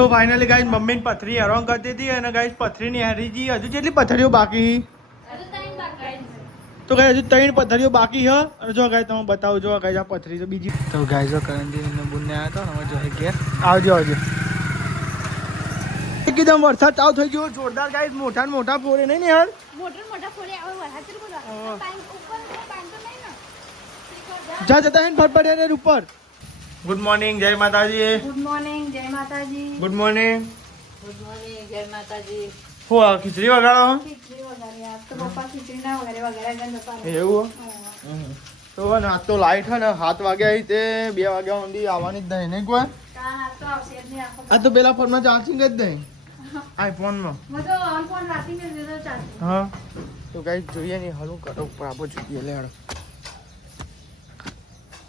તો finally guys મમ્મીની પથરી હેરાન કરતી હતી અને ગાઈસ પથરીની હેરીજી હજુ કેટલી પથરીઓ બાકી તો ગાઈસ હજુ 3 પથરીઓ બાકી છે અને જો ગાઈસ તમે બતાવો જો ગાઈસ આ પથરી તો બીજી તો ગાઈસ જો કરંજી ને બુનને આવ્યા તો હવે જો ઘેર આવજો એકદમ વરસાદ ચાલુ થઈ ગયો જોરદાર ગાઈસ મોટા ને મોટા ફોડે નહીં ને યાર મોટા ફોડે આવે વરસાદ ચેટલો બધો પાણી ઉપર પાણી તો નહીં ને જા જતા હે ફટફટ એર ઉપર ગુડ મોર્નિંગ જય માતાજી ગુડ મોર્નિંગ જય માતાજી ગુડ મોર્નિંગ જય માતાજી હો ખીચડી વગાડો ખીચડી વગાડી આ તો પપ્પા ખીચડી ના વગાડે ગંદ પાડે એવું તો ને આ તો લાઈટ હે ને 7 વાગ્યા આવી તે 2 વાગ્યા સુધી આવવાની જ નહીં કોઈ તો આવશે જ નહીં આખો આ તો પેલા ફોનમાં ચાર્જિંગ જ નહીં આઈફોન માં મતો ઓન ફોન રાતી મે દેતો ચાલ હા તો ગાઈસ જોઈએ નહીં હાલું કરો ઉપર આપો જોઈએ લે હાડો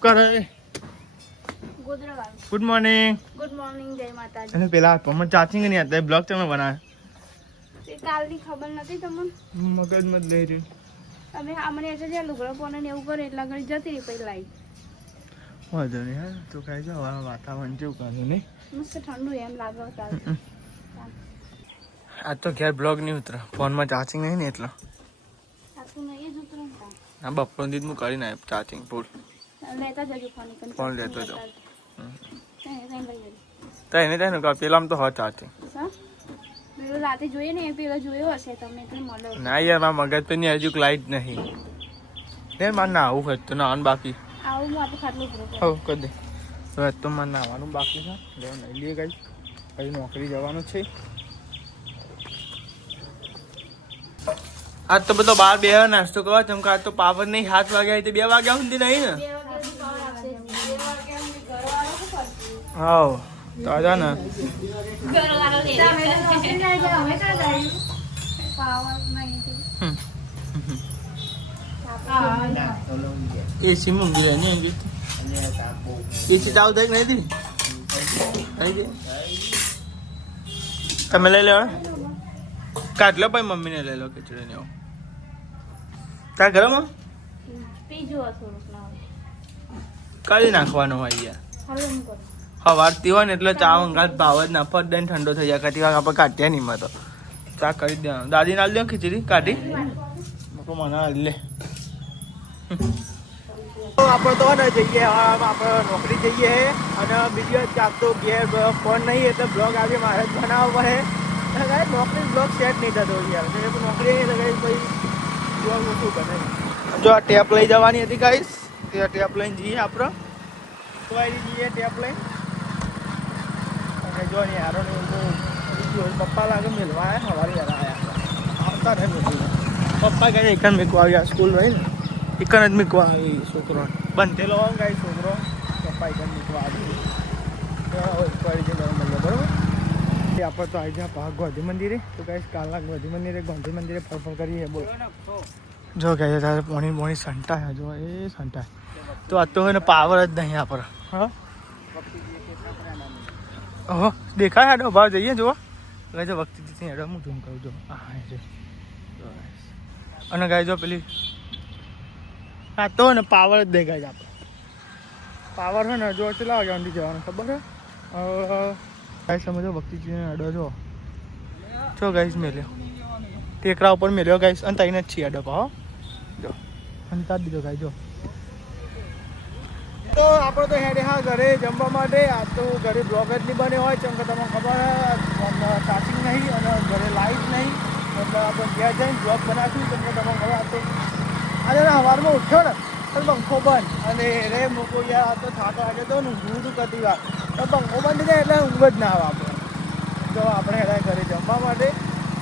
કરે ગુડ મોર્નિંગ જય માતાજી અને પેલા ફોનમાં ચાર્જિંગ નહીં आता બ્લોગ તમે બનાવે તે કાલની ખબર નથી તમને મગજ મત લઈ રહ્યું અમે અમને એટલે જે લુગડો પોને ને એવું કરે એટલા ઘડી જતી રહી પછી લાઈ વાંધો નહીં હા તો કાંઈ જો વાતાવરણ જેવું કાંઈ નહીં મસ્ત ઠંડુ એમ લાગે ચાલ આ તો ઘેર બ્લોગ નહીં ઉતરે ફોનમાં ચાર્જિંગ નહીં ને એટલો સાતું નહીં જ ઉતરે ને હા બપોર દીધ હું કરીને આવ્યો ચાર્જિંગ ફૂલ લેતા જજો ફોન લેતો જાઓ તો એને થાય પેલામાં તો હા ચાર્જિંગ પેલો રાતે જોઈએ ને પેલો જોયો હશે તમે એટલે મળો ના યાર મારા મગજ તો નહીં હજુ લાઈટ નહીં ને મારે ના આવું હોય તો નાવાનું બાકી આવું હું આપણે ખાટલું પૂરો હવ કરી દે હવે તો મારે નાવાનું બાકી છે લેવા નહીં લઈએ ગઈ હજી નોકરી જવાનું છે આજ તો બધો બહાર બે નાસ્તો કરવા ચમકા આજ તો પાવર નહીં 7 વાગ્યા તો 2 વાગ્યા સુધી નહીં ને હા તો આજા ને એસી મૂંગી રહે ને એસી ચાલુ થાય કે નહીં તમે લઈ લો કાઢ લો ભાઈ મમ્મીને લઈ લો ખીચડી ને તાર ઘરમાં કાઢી નાખવાનો હોય યાર સવારથી હોય ને એટલે ચા અંગાત ભાવ જ ના ફટ દઈને ઠંડો થઈ જાય કટી વાર આપણે કાઢ્યા નહીં તો ચા કરી દેવાનું દાદી ના દે ખીચડી કાઢી મને હાલી લે આપણે તો ને જઈએ આપણે નોકરી જઈએ અને બીજી ક્યાંક તો ઘેર ફોન નહીં એટલે બ્લોગ આવી મારે જ બનાવવો પડે નોકરી બ્લોગ સેટ નહીં થતો યાર નોકરી ભાઈ બ્લોગ શું બને જો આ ટેપ લઈ જવાની હતી ગાઈસ તે ટેપ લઈને જઈએ આપણે જઈએ ટેપ લઈને અને જો યાર પપ્પા લાગે મેળવા આવ્યા સવારે યાર આવ્યા આવતા રહે મેળવી પપ્પા કહે એકન મેકવા આવ્યા સ્કૂલ રહી ને એકન જ મેકવા આવી છોકરો બંધેલો હોય ગાઈ છોકરો પપ્પા એકન મેકવા આવી બરાબર આપણે તો આવી જાય ગાંધી મંદિરે તો ગાઈસ કાલના ગાંધી મંદિરે ફરફર કરીએ બોલ જો કહે તારે પોણી સંટાય જો એ સંટાય તો આ તો હોય ને પાવર જ નહીં આપણે હા ઓહો દેખાય હેડો ભાવ જઈએ જો ગાય વખતે હેડો હું ઝૂમ કરું જો હા છે અને ગાય જો પેલી આ તો ને પાવર જ દેખાય છે આપણે પાવર છે ને જો કેટલા વાગ્યા સુધી જવાનું ખબર છે ગાય સમજો ભક્તિજીને અડો જો ગાઈસ મેલ્યો ટેકરા ઉપર મેલ્યો ગાઈસ અને તઈને જ છીએ અડો પાહો જો અંતા દીધો ગાય જો તો આપણે તો હેડે હા ઘરે જમવા માટે આ તો ઘરે બ્લોગ જ નહીં બને હોય કેમ કે તમને ખબર ચાર્જિંગ નહીં અને ઘરે લાઇટ નહીં એટલે આપણે ઘેર જઈને બ્લોગ બનાવીશું કેમ કે તમને ખબર આ તો આજે સવારમાં ઉઠ્યો ને તો પંખો બંધ અને રે મૂકો યાર આ તો થાકો આજે તો ઊંઘું કરતી વાર તો પંખો બંધ થાય એટલે ઊંઘ જ ના આવે આપણે તો આપણે હેડા ઘરે જમવા માટે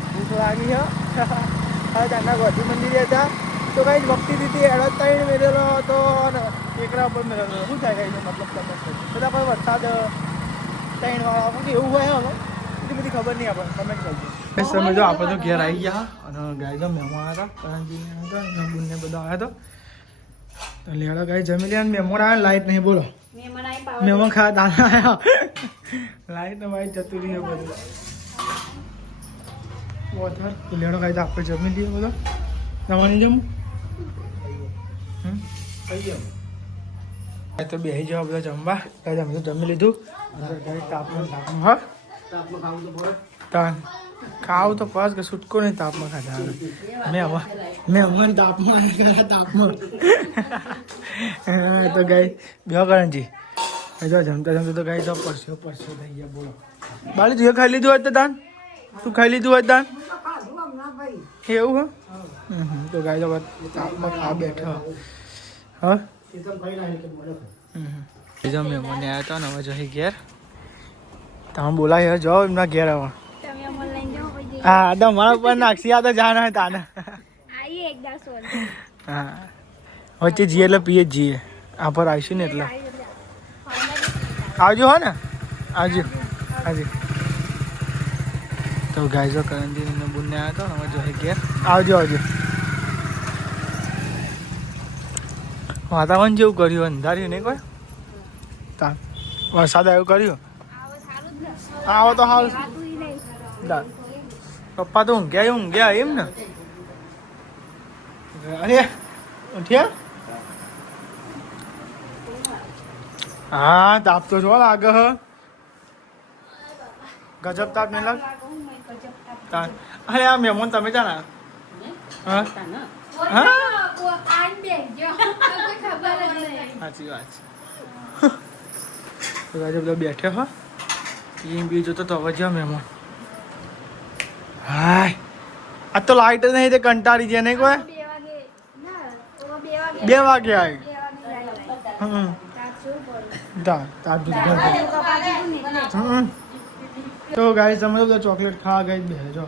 ભૂખ લાગી છે હવે ત્યાંના ગાંધી મંદિરે હતા તો કઈ ભક્તિ દીધી હેડા ત્રણ મેળેલો હતો અને ટેકરા ઉપર મેળેલો શું થાય કઈ મતલબ ખબર બધા પણ વરસાદ ત્રણ વાળા કે એવું હોય હવે એટલી બધી ખબર નહીં આપણને કમેન્ટ કરજો સમય જો આપણે તો ઘેર આવી ગયા અને ગાય તો મહેમાન હતા કરણજીને હતા બુનને બધા આવ્યા હતા તો લેડો ગાય જમી લે મહેમાન આવ્યા લાઈટ નહીં બોલો મહેમાન ખા દાના આવ્યા લાઈટ ભાઈ જતું રહ્યું બધું વોટર તો લેડો ગાય તો આપણે જમી લઈએ બધો તમારી જમું તો બેસી જાઓ બધા જમવા ગાય અમે તો જમી લીધું અંદર ગાય તાપનું હા તાન ખાવું તો પાસ કે છૂટકો નહીં તાપમાં ખાધા મેં અમારી તાપમાં ગયા તાપમાં તો ગાય બે કરણજી જો જમતા જમતા તો ગાય તો પરસ્યો થઈ ગયા બોલો બાલી તું ખાઈ લીધું હોય તો દાન તું ખાઈ લીધું હોય દાન એવું હે તો ગાય તો તાપમાં ખા બેઠો હા જો મેં મને આવ્યા હતા ને હવે જઈ ઘેર તમે બોલાય જાઓ એમના ઘેર હવે તમે અમને લઈને જાઓ પછી હા તો મારા ઉપર નાખશી આ તો જાણ હોય તાને આવીએ એકદા સોલ હા વચ્ચે જીએ એટલે પીએ જ જીએ આ પર આવીશું ને એટલે આવજો હો ને આવજો આવજો તો ગાય જો કરણજી ને બુનને આવ્યા હતો ને હવે જો ઘેર આવજો વાતાવરણ જેવું કર્યું અંધાર્યું નહીં કોઈ તા વરસાદ આવ્યો કર્યું આવો તો હાલ પપ્પા તો ઊંઘ્યા એમ ને અરે ઉઠ્યા હા તાપ તો જો લાગે હ ગજબ તાપ નહીં લાગ અરે આ મહેમાન તમે જાણા હા હા સાચી વાત છે બધા બેઠે હો એમ બીજું તો હવે જ્યાં મહેમાન હાય આ તો લાઈટ નહીં તે કંટાળી જાય નહીં કોઈ 2 વાગે આવી તો ગાય તમે તો ચોકલેટ ખાવા ગઈ બે જો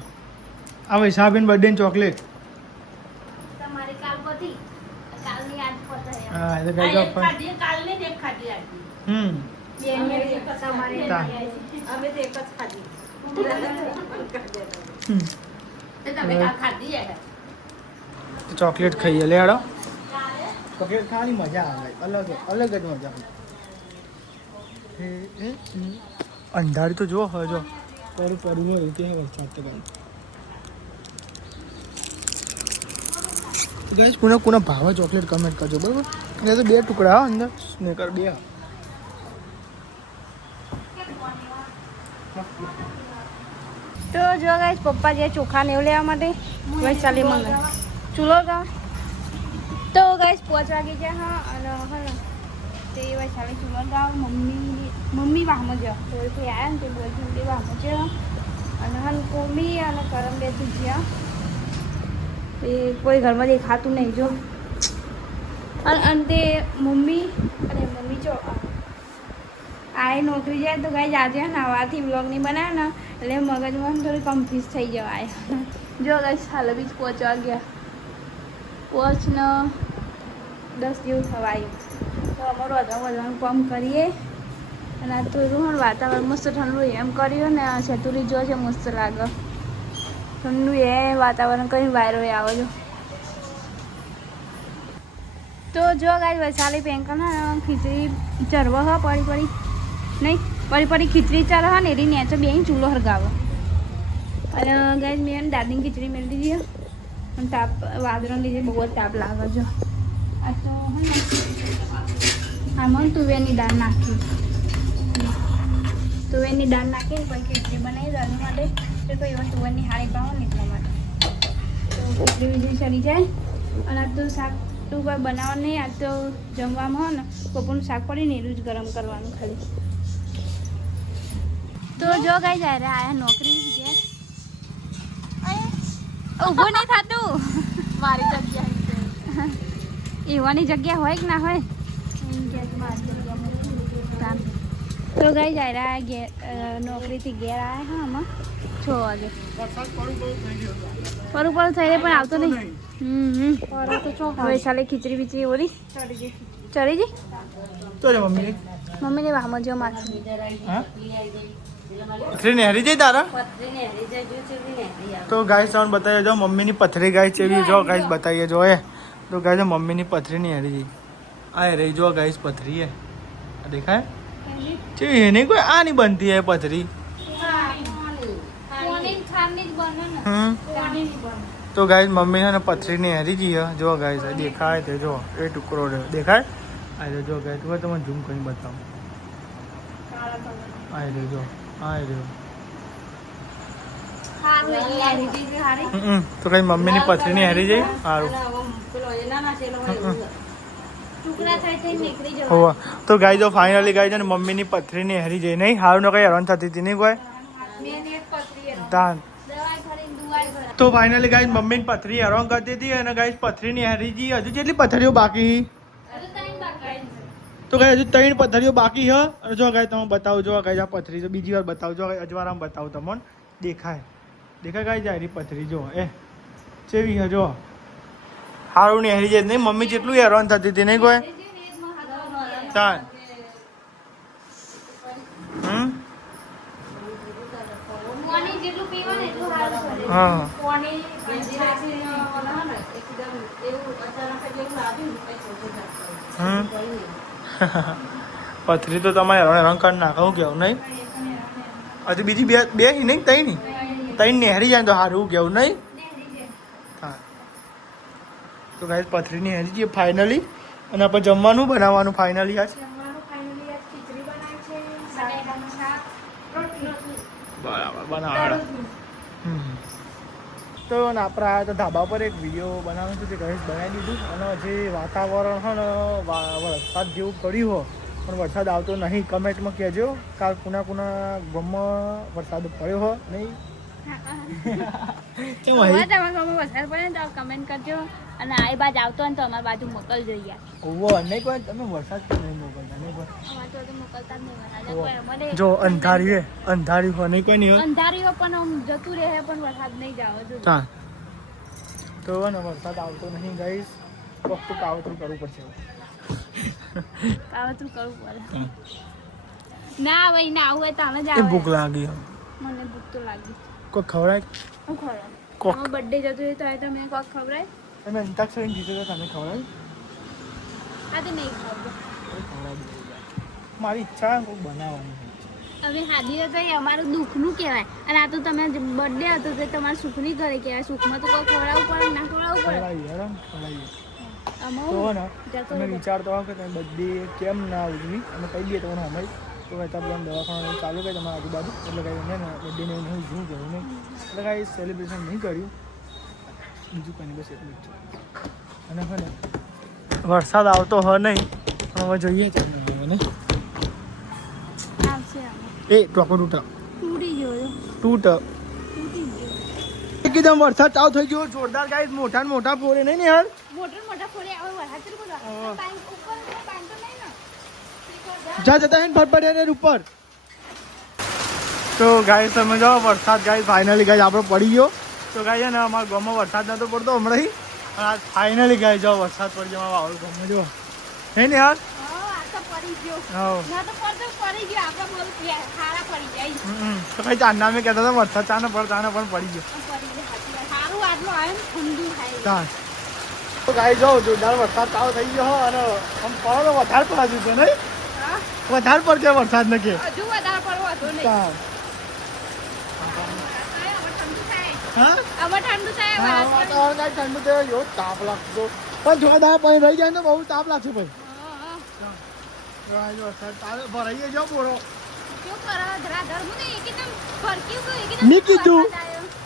આ વૈશાબેન બર્થડે ની ચોકલેટ હા એ તો ગઈ જો ચોકલેટ ખાઈએ લે હેડો ચોકલેટ ખાવાની મજા આવે અલગ જ મજા આવે અંધારી તો જો હવે જો પડવું હોય તે વરસાદ તો ગાઈસ કોના ભાવે ચોકલેટ કમેન્ટ કરજો બરાબર એટલે તો 2 ટુકડા હા અંદર સ્નેકર 2 તો જો ગાઈસ પપ્પા જે ચોખા ને એવું લેવા માટે વૈશાલી મંગા ચૂલો તો ગાઈસ 5 વાગે છે હા અને હા તે વૈશાલી ચૂલો ગાવ મમ્મી વાહમાં જ કોઈ કોઈ આવ્યા ને તે બોલતી તે વાહમાં છે અને હન કોમી અને કરમ બે જ્યાં એ કોઈ ઘરમાં દેખાતું નહીં જો અને તે મમ્મી જો આ નોકરી જાય તો ગાઈસ આજે નવાથી બ્લોગ નહીં બનાવે ને એટલે મગજમાં થોડી કન્ફ્યુઝ થઈ જવાય જો ગાઈસ હાલ બીજ પહોંચવા ગયા પહોંચને 10 જેવું થવાયું તો અમારું વધવાનું કામ કરીએ અને આ થોડું વાતાવરણ મસ્ત ઠંડુ એમ કર્યું ને છતુરી જો છે મસ્ત લાગે ઠંડુ એ વાતાવરણ કરીને વાયરો આવે જો તો જો ગાઈસ વૈશાલી પેંકના ખીચડી ચરવા હા પડી નહીં ખીચડી ચાલે હા ને એની નેચે બેન ચૂલો હરગાવો અને ગાઈસ મેં દાદીની ખીચડી મેળવી દીધી અને તાપ વાદળને લીધે બહુ જ તાપ લાગે જો આ તો આમાં તુવેરની દાળ નાખી તુવેરની દાળ નાખીને પછી ખીચડી બનાવી દાળ માટે તો કોઈ એવા તુવેરની હાળી પાવો ને એટલા માટે તો ખીચડી બીજી ચડી જાય અને આ તો શાક તું કોઈ બનાવવાનું નહીં આ તો જમવામાં હોય ને બપોરનું શાક પડીને એટલું જ ગરમ કરવાનું ખાલી તો જો ગઈ જાય રે આયા નોકરી જે ઊભું નહીં થતું મારી જગ્યા એવાની જગ્યા હોય કે ના હોય તો ગઈ જાય રે નોકરીથી ઘેર આવ્યા હા આમાં 6 વાગે પડું થઈ રહે પણ આવતો નહીં વૈશાલી ખીચડી બીચડી ઓરી ચડી જી તો રે મમ્મીને વાહમાં જો માથું પથરી નેહરી જાય તારા તો ગાઈસ તમને બતાવી જો મમ્મીની પથરી ગાઈસ એવી જો ગાઈસ બતાવીએ જો એ તો ગાઈસ મમ્મીની પથરી નેહરી જાય આ રહી જો ગાઈસ પથરી હે દેખાય છે એને કોઈ આ નહીં બનતી હે પથરી તો ગાઈસ મમ્મી ને પથરી નેહરી જઈએ જો ગાઈસ દેખાય તે જો એ ટુકડો રહ્યો દેખાય આ જો ગાઈસ તું તમને ઝૂમ કરીને બતાવું આ રહ્યો જો આ રહ્યો સારું એટલે હેરી જઈ હારી તો કઈ મમ્મીની પથરીની હેરી જઈ સારું ટુકડા થઈ થઈ નીકળી જવા હોવા તો ગાય જો ફાઇનલી ગાય છે ને મમ્મીની પથરીની હેરી જઈ નહીં હારું ને કઈ હેરાન થતી હતી નહીં કોઈ મેં એક પથરી તાન દવાઈ ખરીને દુવાઈ ભરા તો ફાઇનલી ગાય મમ્મીની પથરી હેરાન કરતી હતી અને ગાય પથરીની હેરી જઈ હજુ કેટલી પથરીઓ બાકી હજુ ટાઈમ બાકી તો ગાય હજુ 3 પથરીઓ બાકી છે અને જો ગાય તમે બતાવો જો ગાય આ પથરી તો બીજી વાર બતાવજો અજવારામ બતાવો તમને દેખાય ગાય જાય પથરી જો એ ચેવી હે જો હારું ની હેરી જાય નહીં મમ્મી જેટલું હેરાન થતી હતી નહીં કોઈ તાન પાણી જેટલું પીવો ને એટલું સારું કરે હા પાણી એકદમ એવું અચાનક જ એવું લાગ્યું ને પથરી તો તમારે હેરાન કરી નાખો હું કેવું નહીં હજુ બીજી બે નહીં ત્રણ નેહરી જાય તો સારું કેવું નહીં હા તો ગાઈસ પથરીની હેરી જઈએ ફાઇનલી અને આપણે જમવાનું બનાવવાનું ફાઇનલી આજ બરાબર બનાવવાનું તો આપણે આવ્યા તો ધાબા પર એક વિડીયો બનાવવાનું હતું તે ગણેશ બનાવી દીધું અને જે વાતાવરણ છે ને વરસાદ જેવું પડ્યું હોય પણ વરસાદ આવતો નહીં કમેન્ટમાં કહેજો કાલ કુના ગામમાં વરસાદ પડ્યો હોય નહીં કેમ હોય વરસાદ પડે ને તો કમેન્ટ કરજો અને આ બાજુ આવતો હોય ને તો અમારી બાજુ મોકલજો યાર ઓવો નહીં કોઈ તમે વરસાદ કેમ નહીં મોકલતા નહીં કોઈ અમારે તો મોકલતા જ નહીં જો અંધારી હોય નહીં કોઈ નહીં હોય અંધારીઓ પણ આમ જતું રહે પણ વરસાદ નહીં જાવ હા તો ને વરસાદ આવતો નહીં ગાઈસ વખત કાવતરું કરવું પડશે કાવતરું કરવું પડે ના ભાઈ ના આવું હોય તો અમે જ આવે ભૂખ લાગી મને ભૂખ તો લાગી કોઈ ખવડાય હું ખવડાવ કોક બર્થડે જતો હોય તો આ તમે કોક ખવડાય તમે અંતાક્ષરી જીતો તો તમે ખવડાય આ તો નહીં ખાવ મારી ઈચ્છા કોઈ બનાવવાની હવે હાદી તો એ અમારું દુઃખનું કહેવાય અને આ તો તમે બર્થડે હતો તો તમારે સુખની ઘરે કહેવાય સુખમાં તો કોઈ ખવડાવવું પડે ના ખવડાવવું પડે તો ને તમે વિચારતો હો કે તમે બર્થડે કેમ ના ઉજવી અને કહી દઈએ તમને અમારી તો વહેતા બધા દવાખાના ચાલુ કરે તમારા આજુબાજુ એટલે કાંઈ એને બર્થડેને એવું નહીં ઉજવું કર્યું નહીં એટલે કાંઈ સેલિબ્રેશન નહીં કર્યું બીજું કંઈ બસ એટલું જ છે અને હવે વરસાદ આવતો હ નહીં હવે જોઈએ છે મને આવશે એ ટોકો તૂટા તૂટી ગયો તૂટી એકદમ વરસાદ ચાલુ થઈ ગયો જોરદાર ગાઈસ મોટા ને મોટા ફોરે નહીં ને યાર મોટા ફોડે આવે વરસાદ ચલ બોલો પાણી ઉપર પાણી તો નહીં ને જતા હે ફટફટ ઉપર તો ગાઈસ તમે જો વરસાદ ગાઈસ ફાઇનલી ગાઈસ આપણો પડી ગયો તો ગાઈસ ને અમારા ગામમાં વરસાદ નતો પડતો હમણાં આજ ફાઇનલી ગાઈસ જો વરસાદ પડી ગયો અમારા ગામમાં જો હે ને યાર પડી ગયો હા ના તો પડી ગયો આપણે બોલ ખારા પડી જાય તો કઈ ચાંદના મેં કહેતા હતા વરસાદ ચાને પણ પડી ગયો સારું આટલું આવે ને ઠંડુ થાય તો ગાઈ જો જોરદાર વરસાદ ચાલુ થઈ ગયો અને આમ પડો તો વધારે પડાવ્યું છે નહીં વધારે પડશે વરસાદ ને કે હજુ વધારે પડવો હતો નહીં હા હવે ઠંડુ થાય વાતાવરણ કાંઈ ઠંડુ થયો એવો તાપ લાગતો પણ જોરદાર પાણી રહી જાય ને બહુ તાપ લાગશે ભાઈ વરસાદ ચાલે ભરાઈએ જાઓ બોરો શું કરો ધરાધર હું નહીં એકદમ ફરક્યું ગયું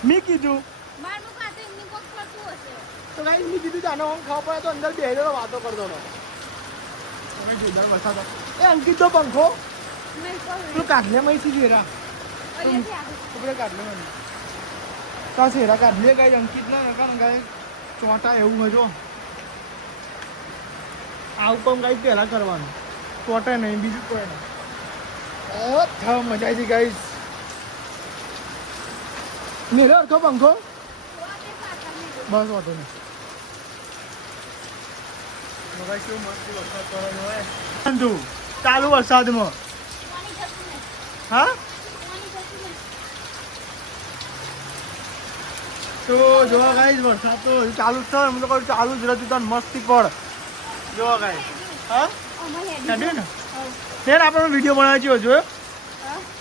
મેં કીધું મારનું ખાતે એમની કોક ફરતું હશે તો કાંઈ મેં કીધું જાનો આમ ખાવા પડે તો અંદર બેહેલો વાતો કરતો હતો તમે જોરદાર વરસાદ એ અંકિત તો પંખો મેં કહું પેલું કાઢલે મય થી જેરા અહીંયાથી આગળ આપણે કાઢલે મને તો સેરા કાઢલે ગાય અંકિત ના કારણ ગાય ચોટા એવું હજો આવું પણ ગાય પહેલા કરવાનું ચોટા નહીં બીજું કોઈ નહીં મજા આવી ગઈ ગાઈસ મેરે અરખો પંખો બસ વાંધો નહીં બગા શું મસ્ત વરસાદ પડવાનો હોય ઠંડુ ચાલુ વરસાદમાં હા તો જોવા ગાઈસ વરસાદ તો ચાલુ જ છે એમ તો કહું ચાલુ જ રહેતું તને મસ્તી પડ જોવા ગાઈસ હા કાઢ્યું ને ફેર આપણે વિડીયો બનાવ્યો જોયો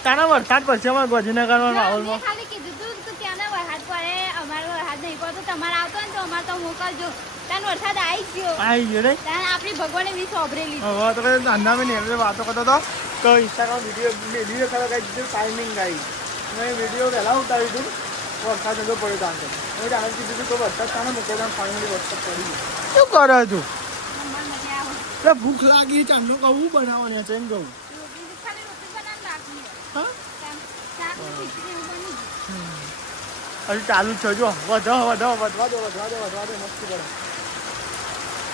તારા વરસાદ પછી અમારે ગાંધીનગરમાં માહોલમાં ખાલી કીધું તું કે ત્યાંના વરસાદ પડે અમારો વરસાદ નહીં પડતો તમારે આવતો ને તો અમારે તો મોકલજો ત્યાં વરસાદ આવી ગયો ને ત્યાં આપણી ભગવાને વીસ ઓભરેલી હવે તો કઈ નાના મેં નેમને વાતો કરતો હતો તો ઇન્સ્ટાગ્રામ વિડીયો કરો કઈ ટાઈમિંગ ગાઈ મેં વિડીયો વહેલા ઉતાર્યું હતું વરસાદ નતો પડ્યો ત્યાં તો હવે જાણે કીધું તો વરસાદ તાને મૂકે ત્યાં ફાઇનલી વરસાદ પડી ગયો શું કરે તું એટલે ભૂખ લાગી ચાંદો કહું બનાવવાની છે એમ કહું હા હજી ચાલુ જ છે જો વધવા દો મસ્તી પડે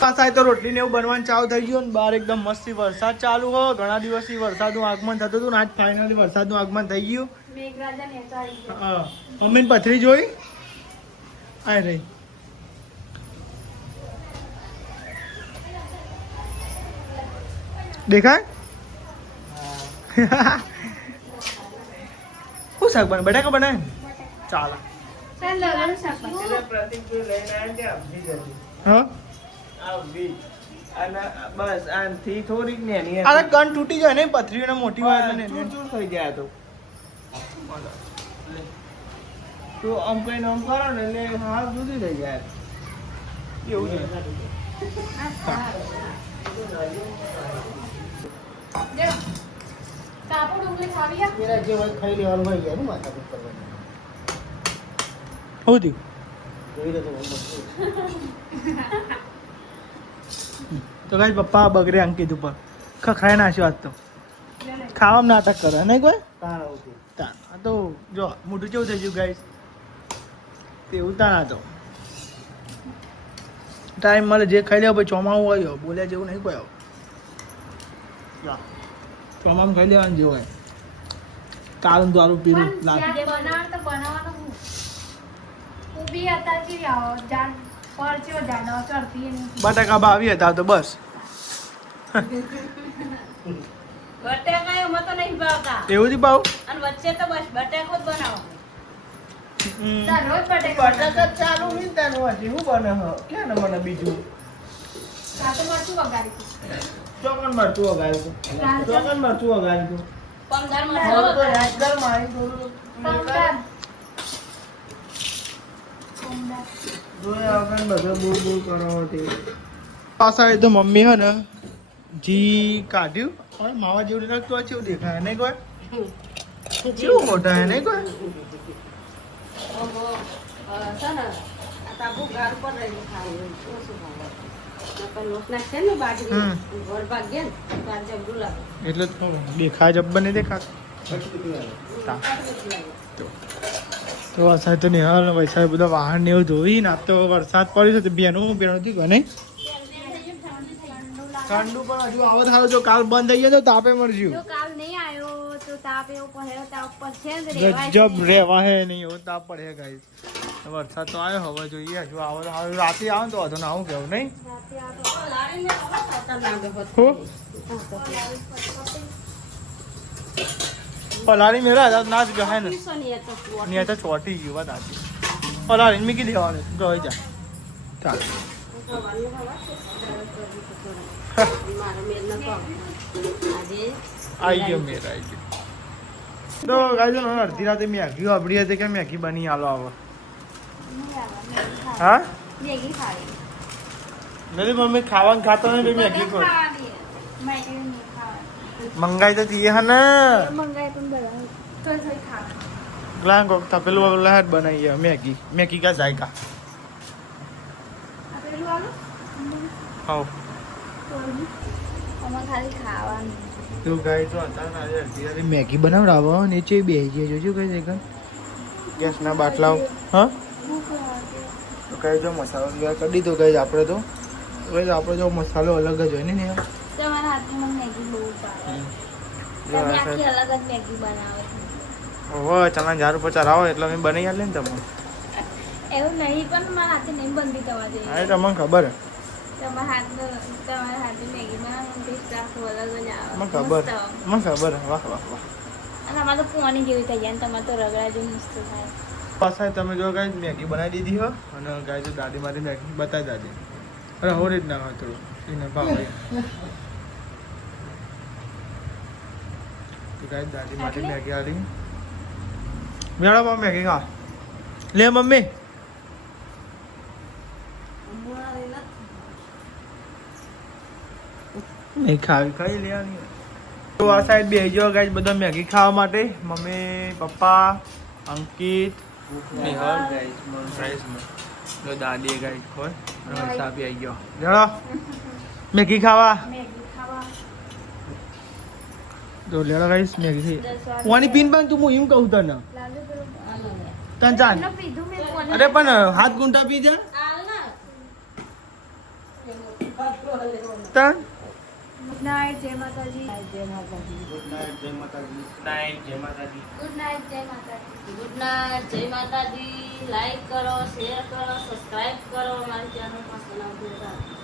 પાછા તો રોટલી ને એવું બનવાનું ચાલુ થઈ ગયું ને બહાર એકદમ મસ્તી વરસાદ ચાલુ હો ઘણા દિવસથી વરસાદનું આગમન થતું હતું ને આજ ફાઇનલી વરસાદનું આગમન થઈ ગયું હા મમ્મીને પથરી જોઈ આ રહી દેખાય શું શાક બને બટાકા બનાવે ચાલ હા બસ આનથી થોડીક નેની અરે કણ તૂટી જાય ને પથરીઓ મોટી હોય એટલે ચૂર ચૂર થઈ જાય તો તો આમ કઈ આમ કરો ને એટલે હાથ જુદી થઈ જાય એવું છે પેલા જે હોય ખાઈ લેવાનું હોય જાય ને માથા પર કરવાનું શું થયું જોઈ લે તો બહુ મસ્ત. તો કઈ પપ્પા બગડે અંકિત ઉપર ખખડાઈ નાખ્યો આજ તો ખાવામાં નાટક કરે નહીં કોઈ તાણ આવતું. આ તો જો મોટું કેવું થઈ ગયું ગાઈસ તેવું તાણ હતો ટાઈમ મળે જે ખાઈ લેવા પછી ચોમાવું હોય બોલ્યા જેવું નહીં કોઈ ચોમામાં ખાઈ લેવાનું જેવું હોય કાળું દારૂ પીરું લાગ બટાકા ભાવી હતા તો બસ બટાકા એમાં તો નહીં ભાવતા એવું જ ભાવ અને વચ્ચે તો બસ બટાકો જ બનાવો હમ. રોજ બટાકા ચાલુ નહીં ને તારું હજી શું બને હ ક્યાં ને મને બીજું કાતો મરચું વગાડી ચોકન મરચું વગાડ્યું ચોકન મરચું વગાડ્યું પમદાર હવે મરચું તો રાજગર માં આવી થોડું પમદાર જોયા વગર બધો બોલ બોલ કરો તે પાછા એ તો મમ્મી હે ને જી કાઢ્યું હવે માવા જેવું લાગતું હોય કેવું દેખાય નહીં કોઈ કેવું મોટા હે નહીં કોઈ ઓહો છે ને આ તાબુ ગાર પર રહી ખાવું શું ખાવું નકર લોટ નાખશે ને બાજરી ઘર ભાગ્ય ને તાર જબરું લાગે એટલે જ કહું, દેખાય જબ્બર નહીં દેખા તો વરસાદ તો નિહાળ ને વરસાદ બધા વાહન ને એવું ધોઈ ને આ તો વરસાદ પડ્યો છે તો બેનું નથી ગયો નહીં ઠંડુ પણ હજુ આવો થારો જો કાલ બંધ થઈ ગયો તો તાપે મળ્યું જો કાલ નહીં આવ્યો તો તાપ એવો પડ્યો તાપ પર છે ને રેવાય ગજબ રેવા હે નહીં એવો તાપ પડે ગાઈસ વરસાદ તો આવ્યો હવે જોઈએ હજુ આવો તો સારું રાતે આવે ને તો વાંધો ના આવું કેવું નહીં રાતે આ તો લારીને ખબર ખતરનાક હતો હો પલારી મેરા હતા ના જ ગહાય ને નહીં તો ચોટી ગયું વાત આથી પલારી મીકી દેવાનું ગઈ જા ચાલ આવી ગયો મેર આવી ગયો તો ગાઈ ને અડધી રાતે મેગી વાપરી હતી કે મેગી બની આલો આવો હા મેગી ખાવી નથી મમ્મી ખાવાનું ખાતો નહીં મેગી કોઈ ખાવાની મેગી નહીં ખાવાની મંગાઈ તો તીએ હા ને મંગાઈ પણ બનાવી તો થઈ ખાવા ગ્લાન કોક તપેલું વગેરે હાથ બનાવી મેગી મેગી કા જાયકા આ પેલું આલો હાઉ આમાં ખાલી ખાવાનું તો ગાઈ તો અત્યારે મેગી બનાવડાવો નીચે બેસી જાય જોજો કઈ જગ્યા ગેસના બાટલાઓ હા ભૂખ લાગે તો કઈ જો મસાલો તૈયાર કરી દીધો કઈ આપણે તો કઈ આપણે જો મસાલો અલગ જ હોય ને તમારા હાથમાં મેગી બહુ ભાવે તમે આખી અલગ જ મેગી બનાવો છો હવે ચણા ઝાડ ઉપર ચલાવો એટલે અમે બનાવી આલે ને તમને એવું નહીં પણ મારા હાથે નહીં બનતી તમારે હા એ તમને ખબર હે તમારા હાથે મેગી બનાવવાનું ટેસ્ટ આખું અલગ જ આવે મને ખબર મસ્ત આવે. મને ખબર હે વાહ વાહ વાહ અને અમારે તો પોણી જેવી થઈ જાય ને તમારે તો રગડા જેવું મસ્ત થાય પાછા તમે જો ગાય મેગી બનાવી દીધી હો અને ગાય તો દાદી મારી મેગી બતાવી દાદી અરે હો રીતના હોય થોડું એને ભાવે તો ગાય દાદી માટે મેગી આલી મેળા મેગી ખા લે મમ્મી નહીં ખાવી ખાઈ લેવાની તો આ સાઈડ બેસી જાઓ ગાઈસ બધા મેગી ખાવા માટે મમ્મી પપ્પા અંકિત નિહળ ગાઈસ મન ફ્રાઈસ માં તો દાદી ગાઈસ ખોલ અને વૈસા બી આવી ગયો જણો મેગી ખાવા મેગી ખાવા તો લેડો ગાઈસ મેગી ઓની પીન પણ તું હું એમ કહું તને લાલુ પેલું તને ચાલ એમને પીધું મેં કોને અરે પણ હાથ ગુંટા પી જા આલ ના તન ગુડ નાઇટ જય માતાજી જય માતાજી ગુડ નાઇટ જય માતાજી નાઇટ જય માતાજી ગુડ નાઇટ જય માતાજી ગુડ નાઇટ જય માતાજી લાઈક કરો શેર કરો સબસ્ક્રાઇબ કરો અમારી ચેનલ પર સલામ